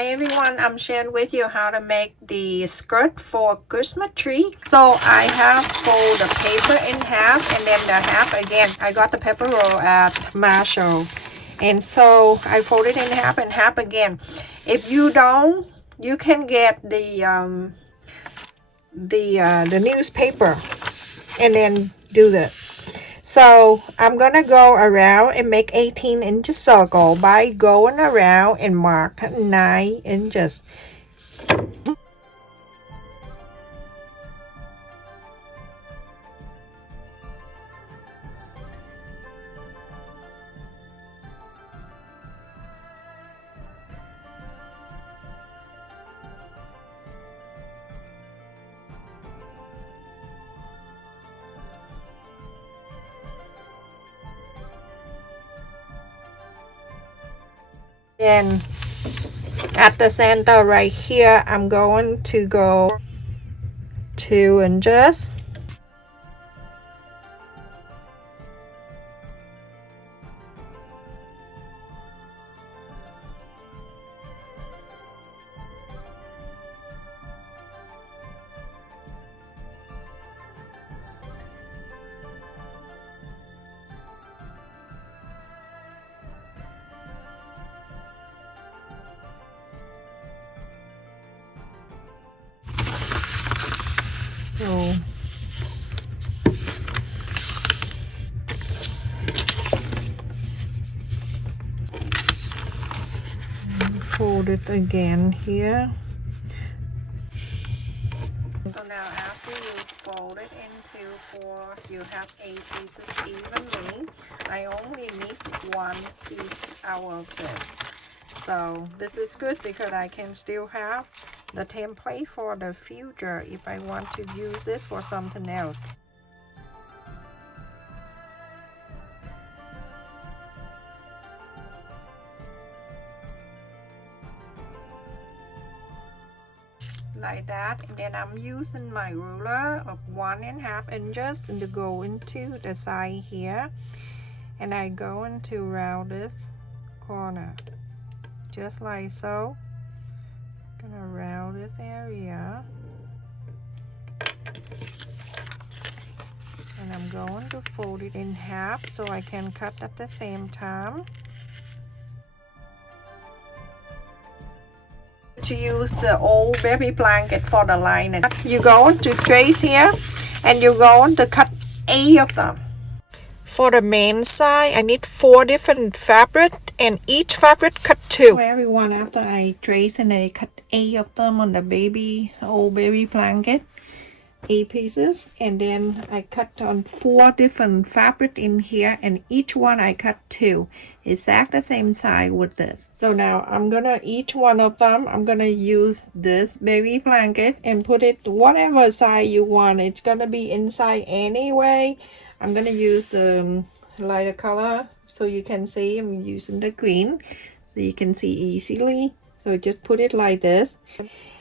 Hi everyone, I'm sharing with you how to make the skirt for Christmas tree. So I have fold the paper in half and then the half again. I got the paper roll at Marshall. And so I fold it in half and half again. If you don't, you can get the newspaper and then do this. So I'm gonna go around and make 18-inch circle by going around and mark 9 inches. Then at the center right here, I'm going to go 2 inches. So fold it again here. So now after you fold it into 4, you have 8 pieces evenly. I only need 1 piece out of this. So this is good because I can still have the template for the future if I want to use it for something else. Like that, and then I'm using my ruler of 1.5 inches and to go into the side here, and I go into round this corner just like so. Gonna round this area, and I'm going to fold it in half so I can cut at the same time. To use the old baby blanket for the lining, you're going to trace here and you're going to cut 8 of them. For the main side, I need 4 different fabric, and each fabric cut 2. For everyone, after I trace and I cut 8 of them on the old baby blanket, 8 pieces, and then I cut on 4 different fabric in here, and each one I cut 2, exact the same size with this. So now I'm gonna, each one of them, I'm gonna use this baby blanket and put it whatever size you want. It's gonna be inside anyway. I'm gonna use lighter color so you can see. I'm using the green so you can see easily. So just put it like this.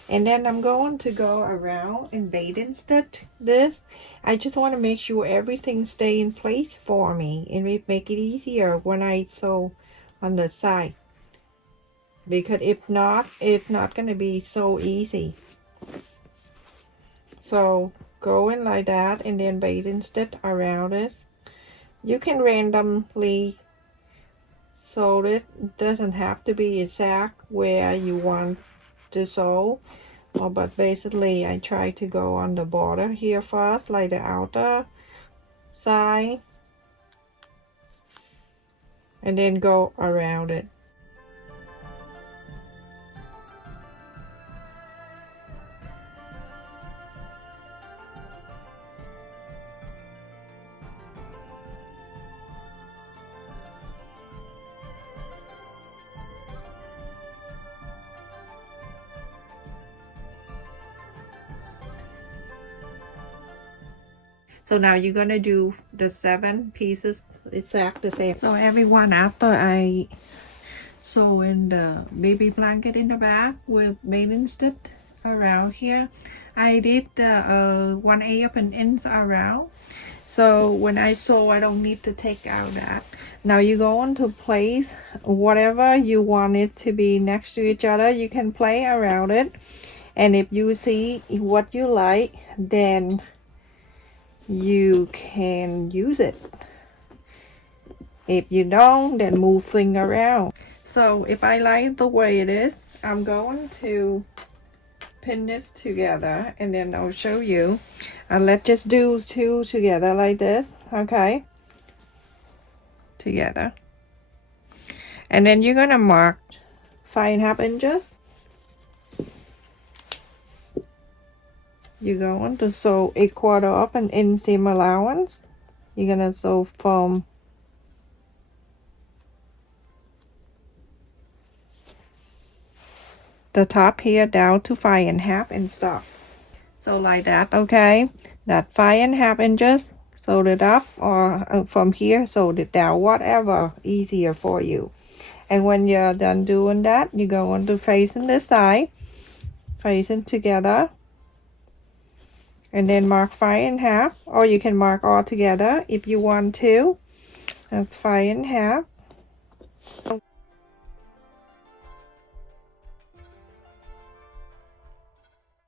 And then I'm going to go around and bathing stitch this. I just want to make sure everything stay in place for me, and it make it easier when I sew on the side, because if not, it's not going to be so easy. So go in like that and then bathing stitch around this. You can randomly sew it. It doesn't have to be exact where you want to sew, but basically I try to go on the border here first, like the outer side, and then go around it. So now you're gonna do the 7 pieces exact the same. So everyone, after I sew in the baby blanket in the back with bathing stitch around here, I did the 1/8 of an inch around. So when I sew, I don't need to take out that. Now you go on to place whatever you want it to be next to each other. You can play around it, and if you see what you like, then you can use it. If you don't, then move things around. So if I like the way it is, I'm going to pin this together, and then I'll show you. And let's just do two together like this, okay? Together. And then you're gonna mark 5.5 inches. You're going to sew 1/4 of an inseam allowance. You're gonna sew from the top here down to 5.5 and stop. So like that, okay? That 5.5 inches, sew it up, or from here, sew it down, whatever easier for you. And when you're done doing that, you go on to facing this side, facing together, and then mark 5.5, or you can mark all together if you want to. That's 5.5.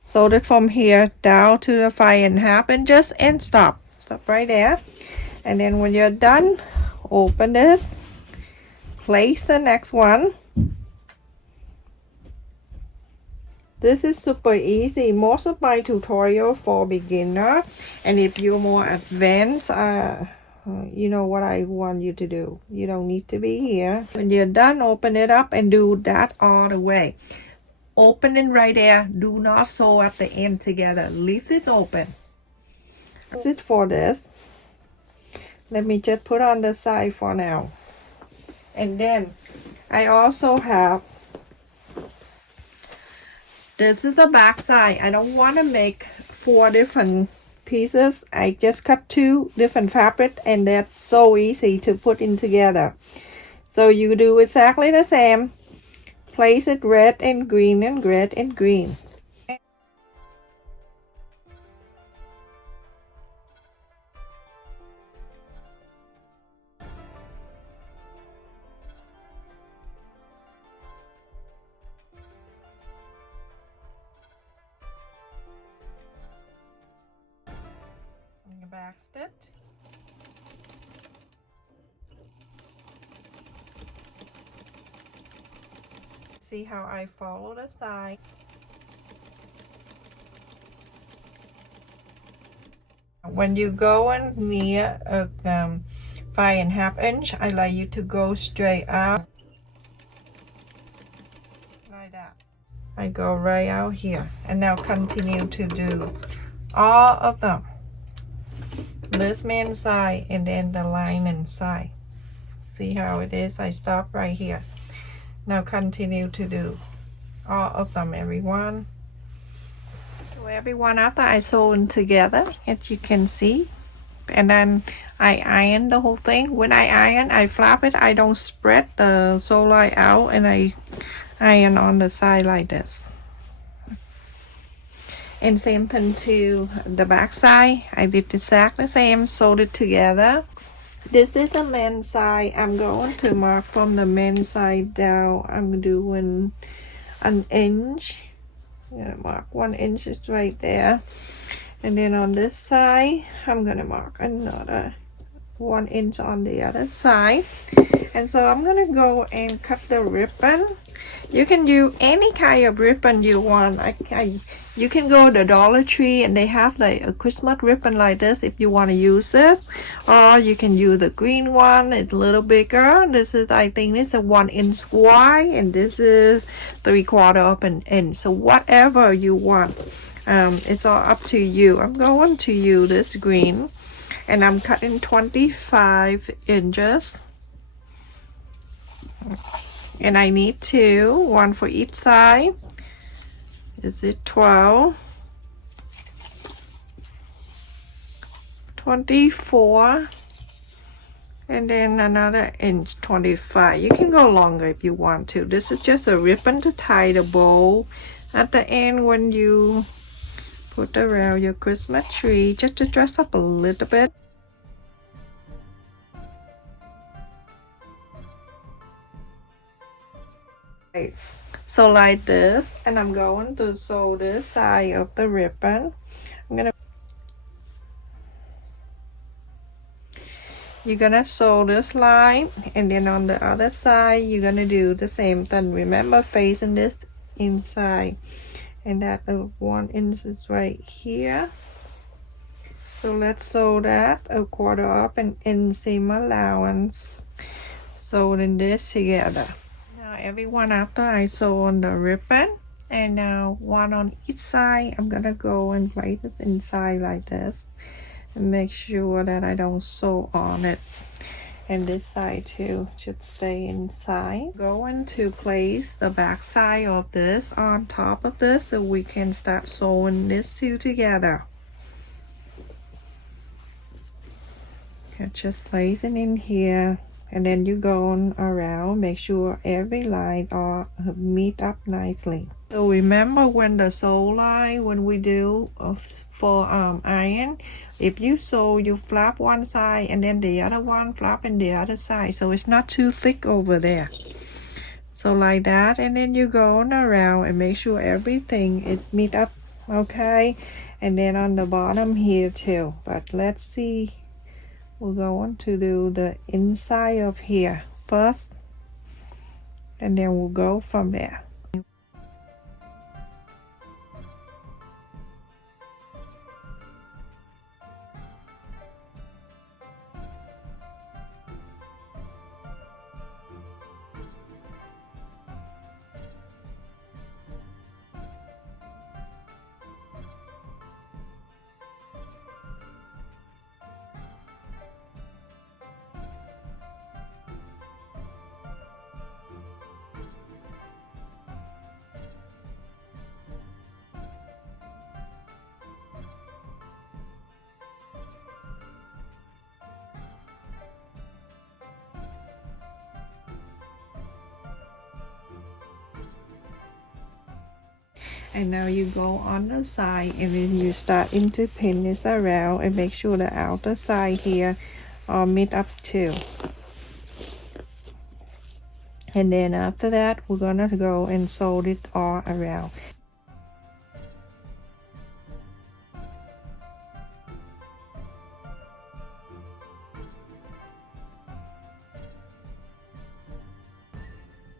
Sew it from here down to the 5.5 inches and stop right there. And then when you're done, open this, place the next one. This is super easy. Most of my tutorial for beginner, and if you're more advanced, you know what I want you to do. You don't need to be here. When you're done, open it up and do that all the way. Open it right there. Do not sew at the end together. Leave it open. That's it for this. Let me just put on the side for now. And then I also have, this is the back side. I don't want to make 4 different pieces. I just cut 2 different fabric, and that's so easy to put in together. So you do exactly the same. Place it red and green and red and green. Back stitch. See how I follow the side. When you go in near a 5.5 inch, I like you to go straight out like that. I go right out here, and now continue to do all of them. This main side and then the lining side. See how it is? I stop right here. Now continue to do all of them, everyone. So everyone after I sew them together, as you can see, and then I iron the whole thing. When I iron, I flap it. I don't spread the sew line out, and I iron on the side like this. And same thing to the back side. I did exactly the same, sewed it together. This is the men's side. I'm going to mark from the men's side down. I'm doing 1 inch. I'm gonna mark 1 inch is right there. And then on this side, I'm gonna mark another 1 inch on the other side. And so I'm gonna go and cut the ribbon. You can use any kind of ribbon you want. You can go to Dollar Tree, and they have like a Christmas ribbon like this if you want to use it, or you can use the green one. It's a little bigger. This is, I think it's a 1 inch wide, and this is 3/4 of an inch. So whatever you want, it's all up to you. I'm going to use this green, and I'm cutting 25 inches. And I need 2, 1 for each side. Is it 12? 24. And then another inch, 25. You can go longer if you want to. This is just a ribbon to tie the bow at the end when you put around your Christmas tree, just to dress up a little bit. Right. So like this, and I'm going to sew this side of the ribbon. You're gonna sew this line, and then on the other side you're gonna do the same thing. Remember, facing this inside, and that 1 inch is right here. So let's sew that a quarter up and inseam allowance, sewing this together. Now everyone, after I sew on the ribbon, and now one on each side, I'm gonna go and place this inside like this, and make sure that I don't sew on it. And this side too should stay inside. Going to place the back side of this on top of this so we can start sewing this two together. Okay, just place it in here, and then you go on around, make sure every line are meet up nicely. So remember, when the sew line, when we do for iron, if you sew, you flap one side and then the other one flap in the other side, so it's not too thick over there. So like that, and then you go on around and make sure everything is meet up, okay? And then on the bottom here too. But let's see, we're going to do the inside of here first, and then we'll go from there. And now you go on the side, and then you start to pin this around, and make sure the outer side here are meet up too. And then after that, we're gonna go and sew it all around.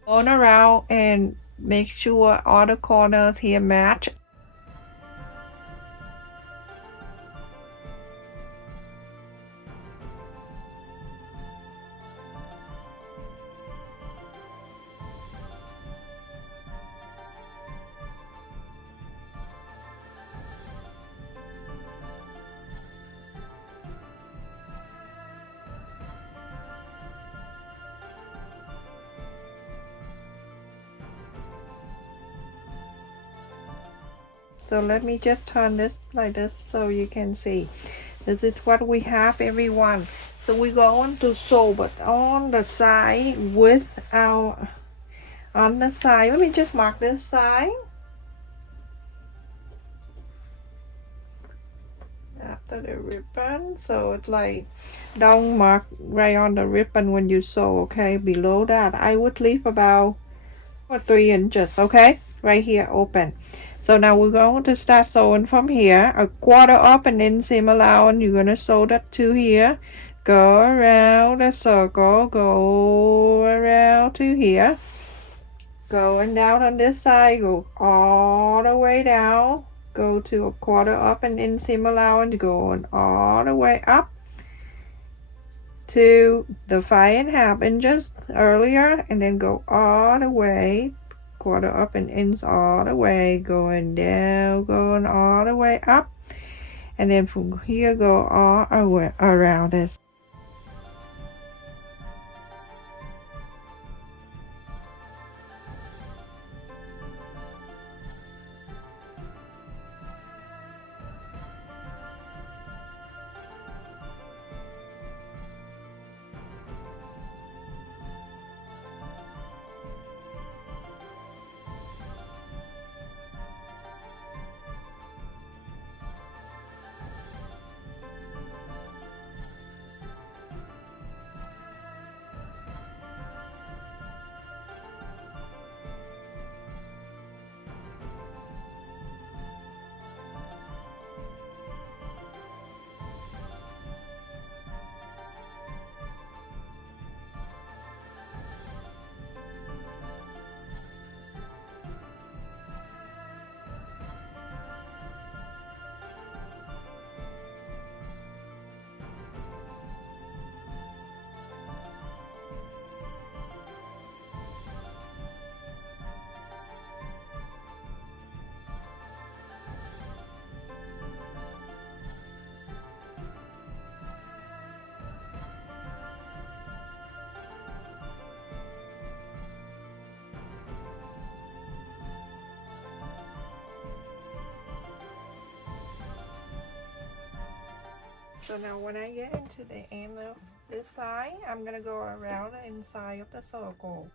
On around and make sure all the corners here match. So let me just turn this like this so you can see. This is what we have, everyone. So we're going to sew, but on the side with our, on the side, let me just mark this side. After the ribbon, so it's like, don't mark right on the ribbon when you sew, okay? Below that, I would leave about 3 inches, okay? Right here, open. So now we're going to start sewing from here, a quarter up and inseam allowance. You're gonna sew that to here, go around the circle, go around to here, going down on this side, go all the way down, go to a quarter up and inseam allowance, going all the way up to the 5.5 inches earlier, and then go all the way, quarter up and ends all the way, going down, going all the way up, and then from here go all the way around this. So now when I get into the end of this side, I'm gonna go around the inside of the circle.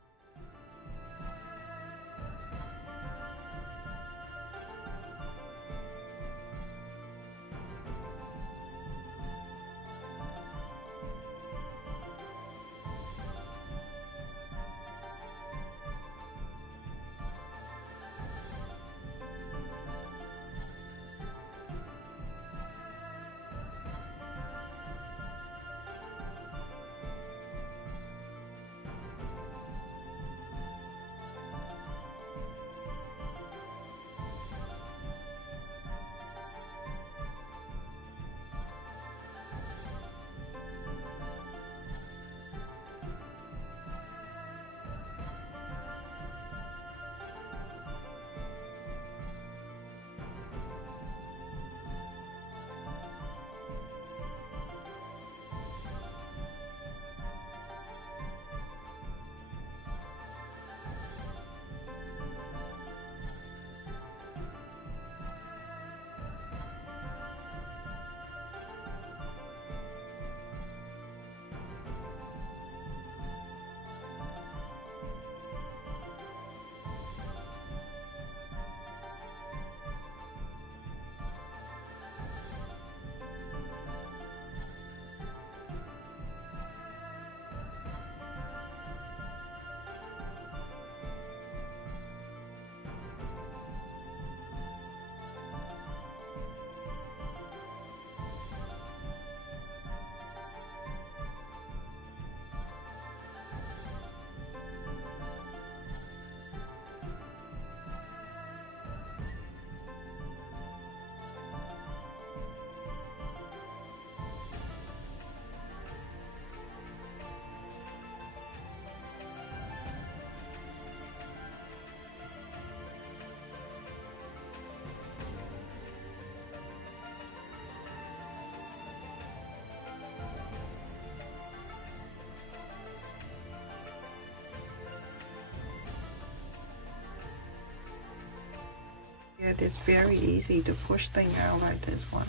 Yeah, it's very easy to push things out like this one.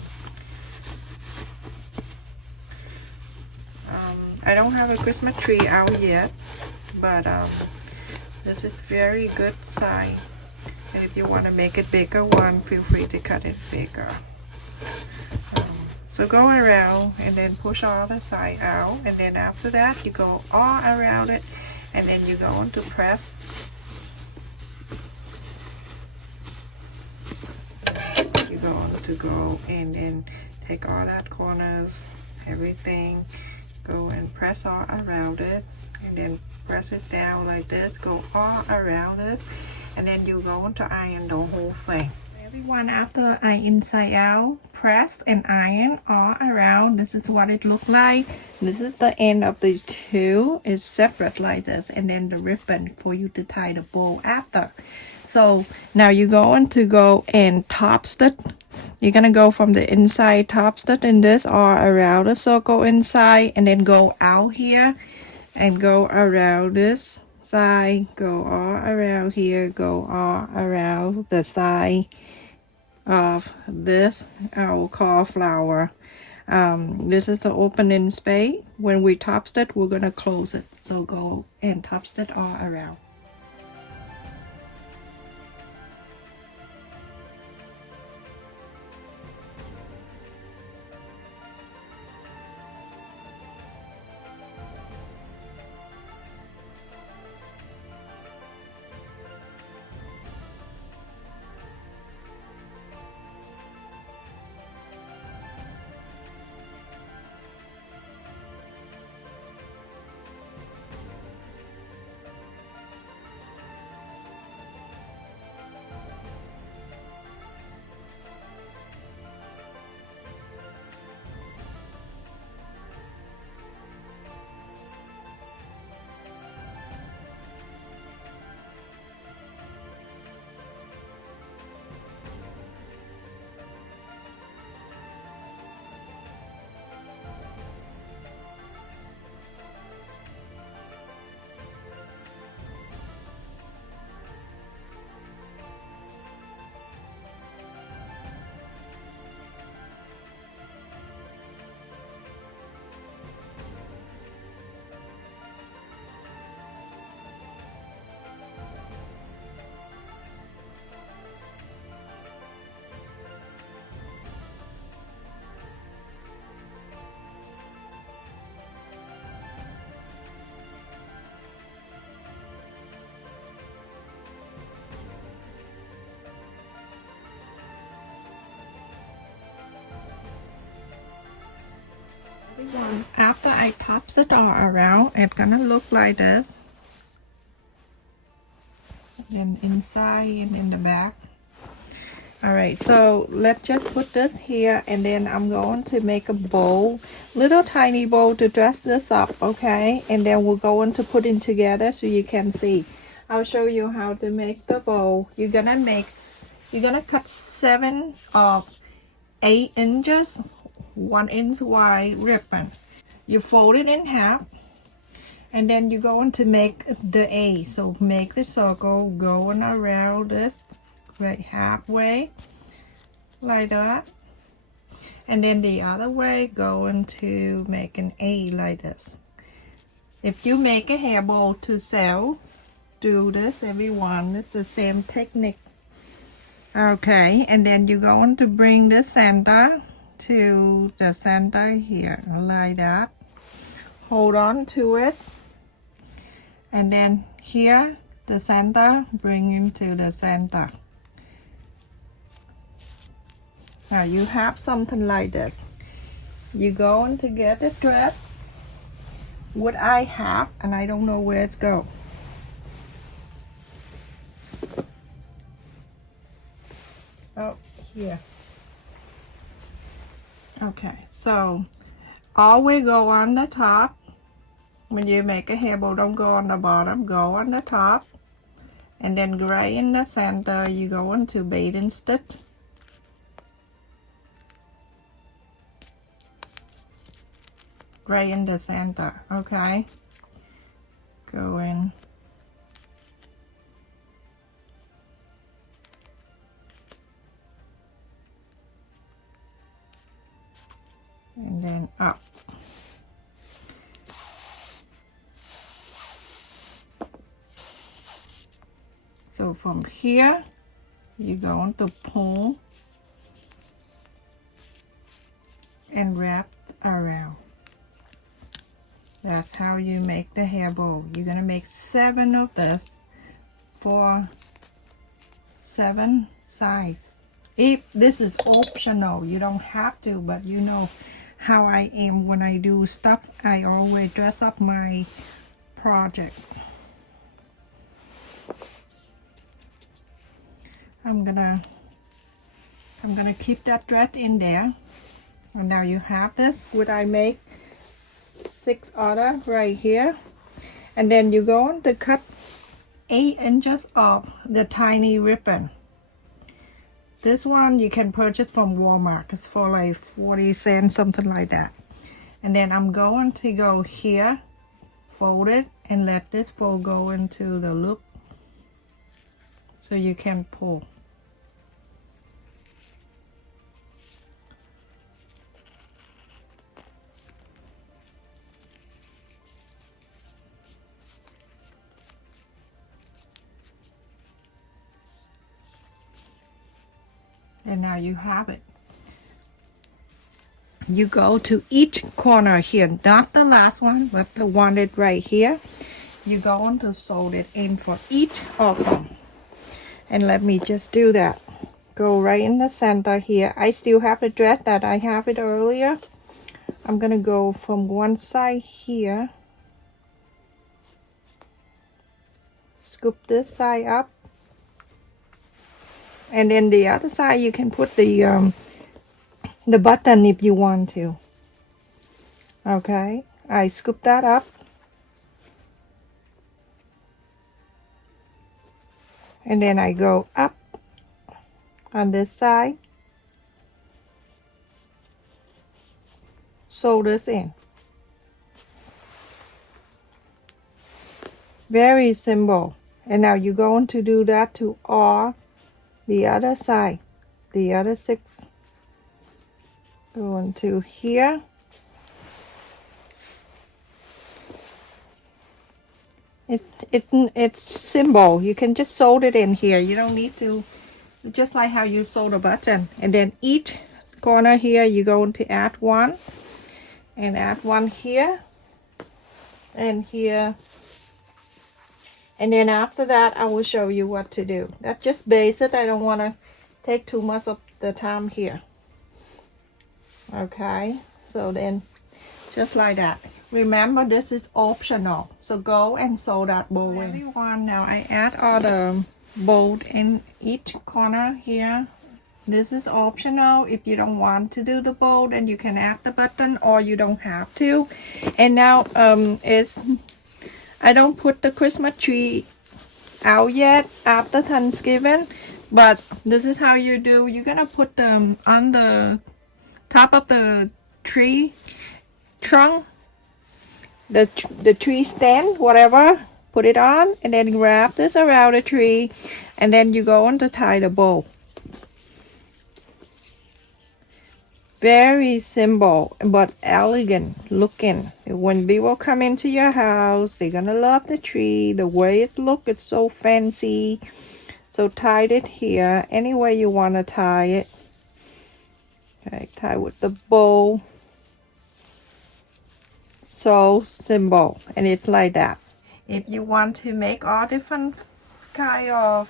I don't have a Christmas tree out yet, but this is very good size. And if you want to make it bigger one, feel free to cut it bigger. So go around and then push all the side out, and then after that you go all around it, and then you go on to press. You go on to go and then take all that corners, everything, go and press all around it, and then press it down like this, go all around this, and then you go on to iron the whole thing. Everyone, after I inside out, press and iron all around, this is what it looked like. This is the end of these two, it's separate like this, and then the ribbon for you to tie the bow after. So now you're going to go and top stitch. You're gonna go from the inside, top stitch in this all around the circle inside, and then go out here and go around this side, go all around here, go all around the side of this I will call flower. This is the opening space. When we top stitch, we're gonna close it, so go and top stitch all around. one. After I tops it all around, it's gonna look like this. Then inside and in the back. Alright, so let's just put this here, and then I'm going to make a bowl, little tiny bowl to dress this up, okay? And then we're going to put it together so you can see. I'll show you how to make the bowl. You're gonna cut 7 of 8 inches, 1 inch wide ribbon. You fold it in half, and then you're going to make the A. So make the circle going around this right halfway like that, and then the other way going to make an A like this. If you make a hair bow to sell, do this everyone. It's the same technique. Okay, and then you're going to bring the center to the center here like that. Hold on to it, and then here the center, bring him to the center. Now you have something like this. You're going to get the thread. What I have, and I don't know where it's go. Oh, here. Okay, so always go on the top. When you make a hair bow, don't go on the bottom, go on the top. And then right in the center, you go into baiting stitch. Right in the center, okay? Go in. And then up. So from here, you're going to pull and wrap around. That's how you make the hair bow. You're gonna make 7 of this for 7 sides. If this is optional, you don't have to, but you know how I am when I do stuff. I always dress up my project. I'm gonna keep that thread in there. And now you have this. Would I make 6 other right here, and then you're going to cut 8 inches of the tiny ribbon. This one you can purchase from Walmart. It's for like 40 cents, something like that. And then I'm going to go here, fold it, and let this fold go into the loop so you can pull. And now you have it. You go to each corner here, not the last one, but the one that right here. You're going to sew it in for each of them. And let me just do that. Go right in the center here. I still have the thread that I have it earlier. I'm gonna go from one side here. Scoop this side up. And then the other side you can put the button if you want to. Okay, I scoop that up. And then I go up on this side. Sew this in. Very simple. And now you're going to do that to all the other side, the other 6. Go into here. It's simple. You can just sew it in here. You don't need to, just like how you sew the button. And then each corner here, you're going to add one, and add one here, and here. And then after that, I will show you what to do. That's just basic. I don't want to take too much of the time here. Okay, so then just like that. Remember, this is optional, so go and sew that bow in. Everyone, now I add all the bow in each corner here. This is optional. If you don't want to do the bow, then you can add the button, or you don't have to. And now I don't put the Christmas tree out yet after Thanksgiving, but this is how you do. You're gonna put them on the top of the tree trunk, the tree stand, whatever, put it on, and then wrap this around the tree, and then you go on to tie the bow. Very simple but elegant looking. When people come into your house, they're gonna love the tree, the way it looks. It's so fancy. So tie it here any way you want to tie it. Okay, tie with the bow. So simple, and it's like that. If you want to make all different kind of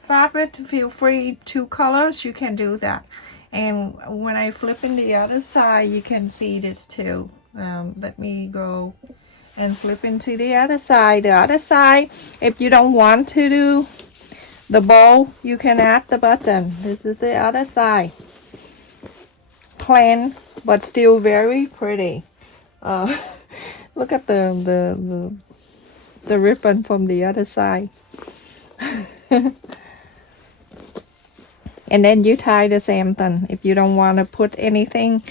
fabric, feel free to colors, you can do that. And when I flip in the other side, you can see this too. Let me go and flip into the other side. The other side, if you don't want to do the bow, you can add the button. This is the other side. Plain, but still very pretty. Look at the ribbon from the other side. And then you tie the same thing. If you don't want to put anything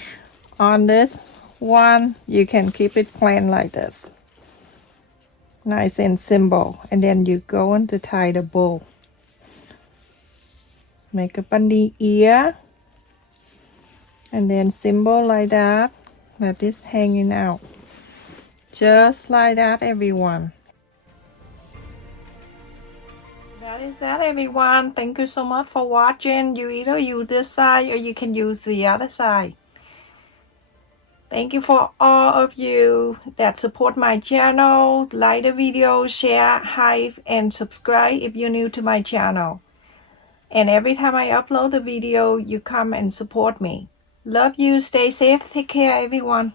on this one, you can keep it plain like this. Nice and simple. And then you go on to tie the bow. Make a bunny ear. And then simple like that. Let this hanging out. Just like that, everyone. That is that, everyone. Thank you so much for watching. You either use this side or you can use the other side. Thank you for all of you that support my channel. Like the video, share, hype, and subscribe if you're new to my channel. And every time I upload a video, you come and support me. Love you. Stay safe. Take care, everyone.